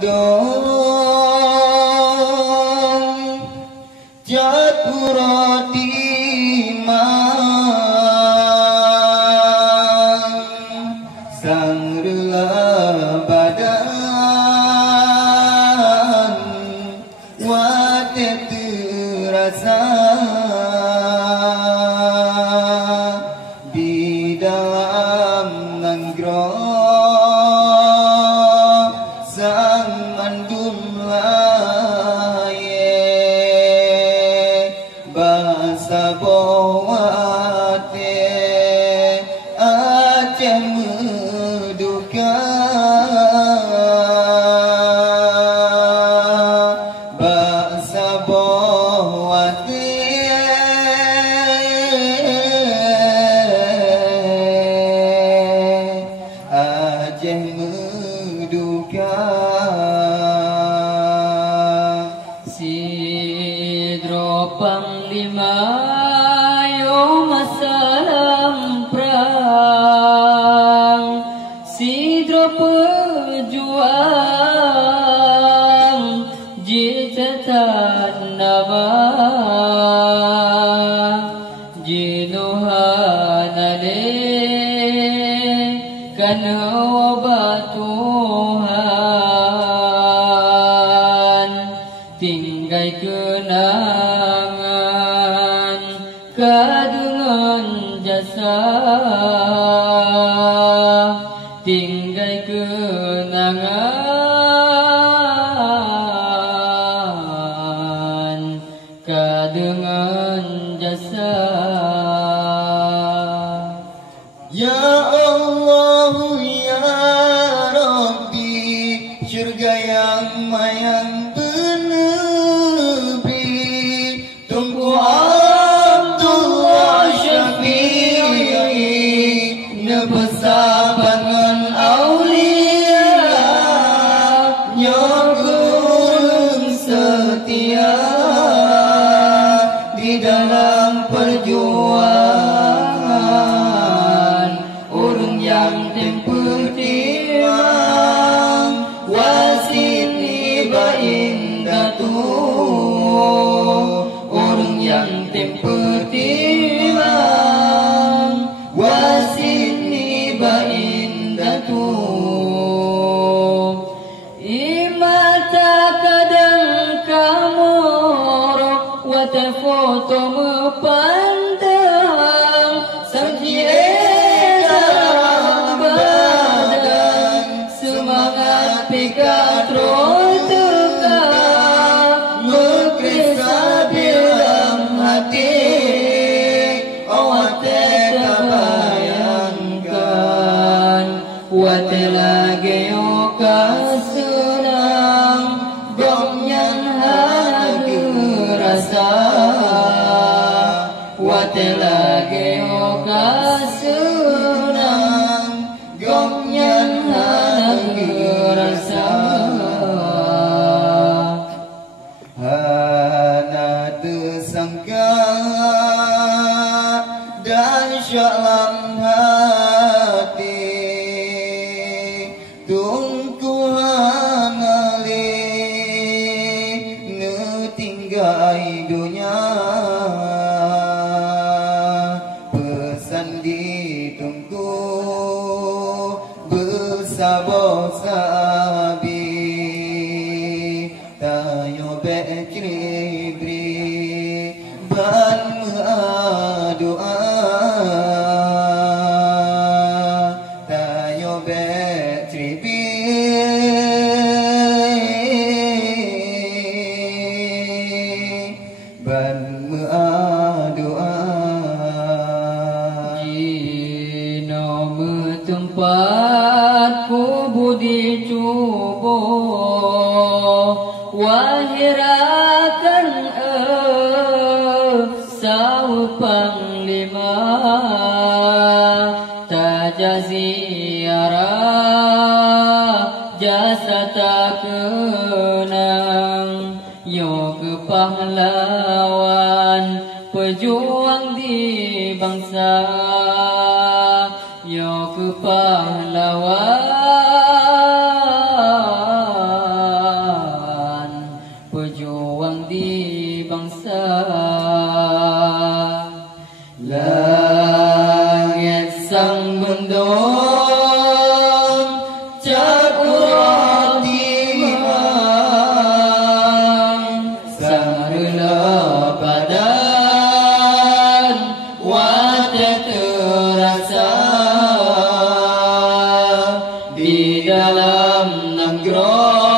dong jatpurati mang sang rela badan wate terasa di dalam nanggro sang mandum laye bahasa bawate Aceh meduka bahasa bawate Aceh meduka Sidro Panglima yo masalam perang Sidro pejuang jitatan nama jinuhanale kana Tuhan tinggai kenangan kadungan jasa tinggai kenangan kadungan jasa Ya Allah ya Rabbi syurga yang mayang penebri tunggu Abdullah Syafi'i nebesabangan aulia nyogurung setia di dalam perjuangan urung yang tempuh timang wasit niba indatu urung yang tempuh timang wasit niba indatu imata kadang kamoro wate foto mepandang samji edarang badan semangat pikatro teka mekesa dalam hati awate terbayangkan wate lagi kasunang gomnyan hana rasa wate lagi kasunang gomnyan hana rasa hana tersangka dan syalam hati tungku hangali ngetinggai dunia pesan ditunggu bersabar sabi tayo bekribri ban doa tayo bekribri ban doa jino tempat kubu dicubo wahirakan sawu panglima tajaziarah jasa tak kenang yo ke pahlawan pejuang di bangsa yo ke pahlawan Allah